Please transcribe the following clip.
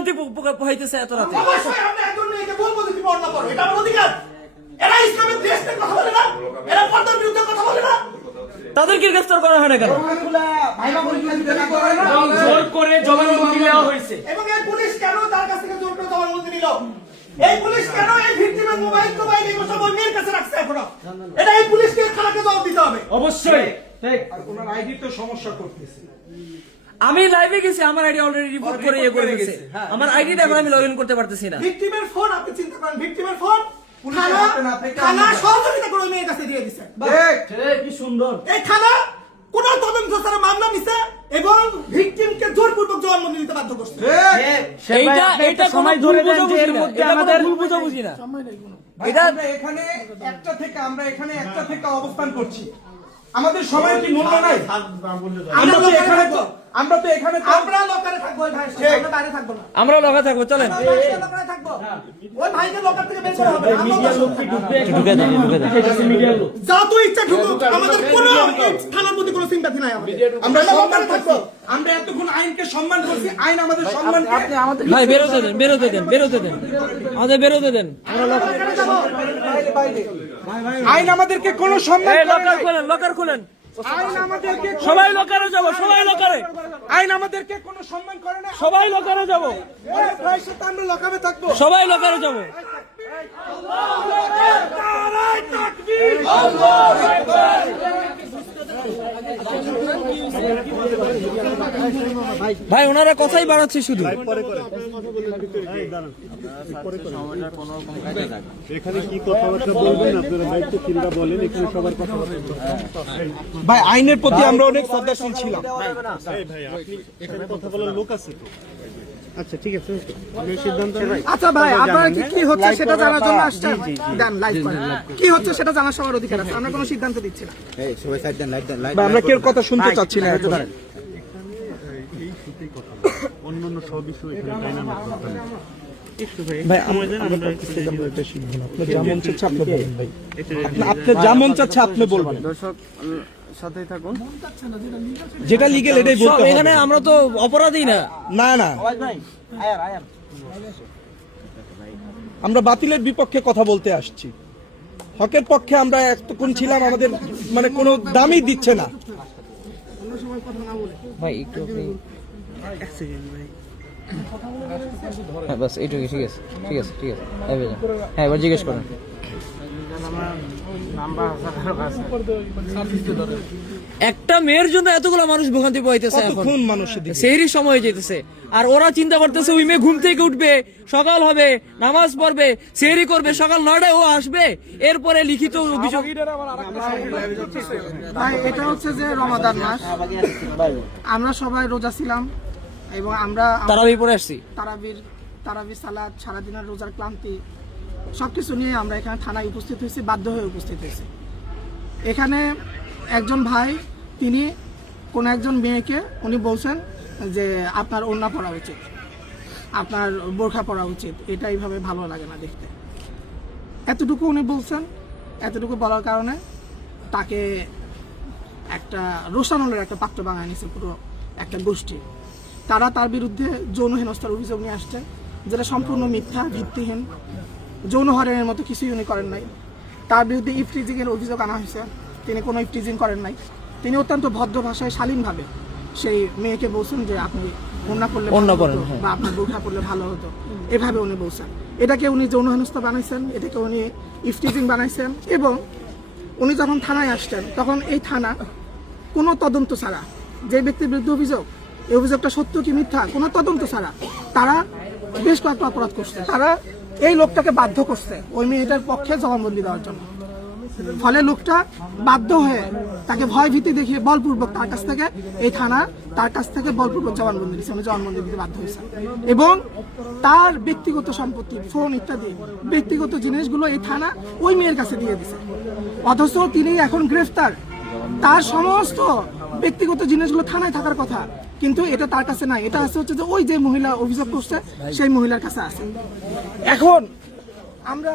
ভোগান্তি পো- পো- পোহাইতেছে এত রাতে? অবশ্যই আমরা একজন মেয়েকে বলব যে তুমি অন্য করো। এটা আমার অধিকার। এরা ইসলামের দেশ কথা বলে না এরা পর্দার বিরুদ্ধে কথা বলে না। তাদেরকে গ্রেফতার করা হয় না কেন? জোর করে জবানবন্দি দেওয়া হয়েছে। এবং এই পুলিশ কেন তার কাছ থেকে জোর করে জবানবন্দি নিল? এই পুলিশ কেন এই ভিক্টিমের মোবাইল মোবাইল এগুলো সব ওই মেয়ের কাছে রাখছে এখনও? এটা এই পুলিশকে থানাকে জবাব দিতে হবে। অবশ্যই। আর ওনার আইডি তো সমস্যা করতেছে। আমি লাইভে গেছি আমার আইডি অলরেডি রিপোর্ট করে ইয়ে করে গেছে আমার আইডিটা এখন আমি লগ ইন করতে পারতেছি না। ভিক্টিমের ফোন আপনি চিন্তা করেন ভিক্টিমের ফোন থানা সহযোগিতা করে মেয়ের কাছে দিয়ে দিছে। কি সুন্দর। এই থানা কোন তদন্ত ছাড়া মামলা নিছে এবং ভিকটিমকে জোরপূর্বক জবানবন্দি দিতে বাধ্য করছে। এইটা এটা সময় ধরে দেন যে এর মধ্যে আমাদের ভুল বুঝাবুঝি না। এটা আমরা এখানে একটা থেকে আমরা এখানে একটা থেকে অবস্থান করছি। আমাদের সময় কি মূল্য নাই? আমরা তো এখানে তো- আমরা তো এখানে আমরা লোকালে থাকব সাথে, আমরা বাইরে থাকব না। আমরা লগা থাকব চলেন। আমরা থাকব। ওই ভাইকে লোকাল থেকে বের করা হবে না, আমরা ওদের সাথে থাকব। যা তো ইচ্ছা ঢুকুক আমাদের কোনো থানার প্রতি কোনো সিম্পাথি নাই আমরা আমরা সম্মান লোকালে করছি। থাকব আমরা এতক্ষণ আইনকে সম্মান করছি আইন আমাদের সম্মান ভাই বেরোতে দেন বেরোতে দেন বেরোতে দেন। আমাদের বেরোতে দেন। আইন আমাদেরকে কোনো সম্মান লকার। খোলেন লকার খোলেন। সবাই লোকারে যাব সবাই লোকের। আইন আমাদেরকে কোনো সম্মান করে না। সবাই লোকারে যাব। আমরা লোকাবে থাকব। সবাই লোকারে যাব। ভাই ওনারা কথাই বাড়াচ্ছে শুধু। কি কথাবার্তা বলবেন? আপনারা দায়িত্ব চিন্তা বলেন এখানে সবার কথাবার্তা ভাই আইনের প্রতি আমরা অনেক শ্রদ্ধাশীল ছিলাম। এই ভাই আপনি এখানে কথা বলার লোক আছে তো? আচ্ছা ঠিক আছে। আচ্ছা ভাই আপনারা কি কি হচ্ছে সেটা জানার জন্য আসছেন? দেন লাইভ করেন কি হচ্ছে সেটা জানার সবার অধিকার আছে? আমরা কোনো সিদ্ধান্ত দিচ্ছি না। আমরা কেউ কথা শুনতে চাচ্ছি না এখন। অন্য অন্য সব বিষয় এখানে ডাইনামিক দরকার নেই। ভাই আমরা আমরা প্রত্যেকে আমরা এটা শিখব না। আপনার যা মন চাচ্ছে আপনি ভাই। আপনি- যা মন চাচ্ছে আপনি বলবেন। দর্শক সাথেই থাকুন। যেটা লিগেল এটাই বলতে এখানে আমরা তো অপরাধী না। না না। আমরা বাতিলের বিপক্ষে কথা বলতে আসছি। হকের পক্ষে আমরা এতক্ষণ ছিলাম আমাদের মানে কোনো দামই দিচ্ছে না। ভাই একটু হ্যাঁ বাস এইটুকু ঠিক আছে ঠিক আছে ঠিক আছে হ্যাঁ হ্যাঁ এবার জিজ্ঞেস করেন। একটা মেয়ের জন্য এতগুলো মানুষ ভোগান্তি পাইতেছে এখন। দিকে? সেহরি সময় যেতেছে আর ওরা চিন্তা করতেছে ওই মেয়ে ঘুম থেকে উঠবে সকাল হবে নামাজ পড়বে সেহরি করবে সকাল নয়টায় ও আসবে এরপরে লিখিত অভিযোগ এটা হচ্ছে যে রমাদান মাস। আমরা সবাই রোজা ছিলাম এবং আমরা তারাবি পরে আসছি। তারাবির তারাবির সালাদ সারাদিনের রোজার ক্লান্তি সবকিছু নিয়ে আমরা এখানে থানায় উপস্থিত হয়েছি বাধ্য হয়ে উপস্থিত হয়েছি। এখানে একজন ভাই তিনি কোন একজন মেয়েকে উনি বলছেন যে আপনার ওড়না পরা উচিত আপনার বোরখা পরা উচিত এটা এইভাবে ভালো লাগে না দেখতে। এতটুকু উনি বলছেন এতটুকু বলার কারণে তাকে একটা রোশানলের একটা পাত্র বাঙায় নিছে পুরো একটা গোষ্ঠী। তারা তার বিরুদ্ধে যৌন হেনস্থার অভিযোগ নিয়ে আসছে যেটা সম্পূর্ণ মিথ্যা ভিত্তিহীন। যৌন হরেনের মতো কিছুই উনি করেন নাই। তার বিরুদ্ধে ইফটিজিং এর অভিযোগ আনা হয়েছে। তিনি কোনো ইফটিজিং করেন নাই। তিনি অত্যন্ত ভদ্র ভাষায় শালীনভাবে সেই মেয়েকে বলছেন যে আপনি অন্য করলে হ্যাঁ। বা আপনার বোরখা পড়লে ভালো হতো। এভাবে উনি বলছেন। এটাকে উনি যৌন হেনস্থা বানাইছেন এটাকে উনি ইফটিজিং বানাইছেন এবং উনি যখন থানায় আসতেন তখন এই থানা কোনো তদন্ত ছাড়া যে ব্যক্তির বিরুদ্ধে অভিযোগ এই অভিযোগটা সত্য কি মিথ্যা? কোনো তদন্ত ছাড়া। তারা বেশ কয়েকটা অপরাধ করছে। তারা এই লোকটাকে বাধ্য করছে, ওই মেয়েটার পক্ষে জবানবন্দি দেওয়ার জন্য। ফলে লোকটা বাধ্য হয়ে তাকে ভয় ভীতি দেখিয়ে বলপূর্বক তার কাছ থেকে এই থানা তার কাছ থেকে বলপূর্বক জবানবন্দি দিচ্ছে আমি জবানবন্দি দিতে বাধ্য হয়েছে। এবং তার ব্যক্তিগত সম্পত্তি ফোন ইত্যাদি, ব্যক্তিগত জিনিসগুলো এই থানা ওই মেয়ের কাছে দিয়ে দিছে অথচ তিনি এখন গ্রেফতার। তার সমস্ত ব্যক্তিগত জিনিসগুলো থানায় থাকার কথা। কিন্তু এটা তার কাছে নাই। এটা আছে হচ্ছে যে ওই যে মহিলা অভিযোগ করছে, সেই মহিলার কাছে আছে। এখন আমরা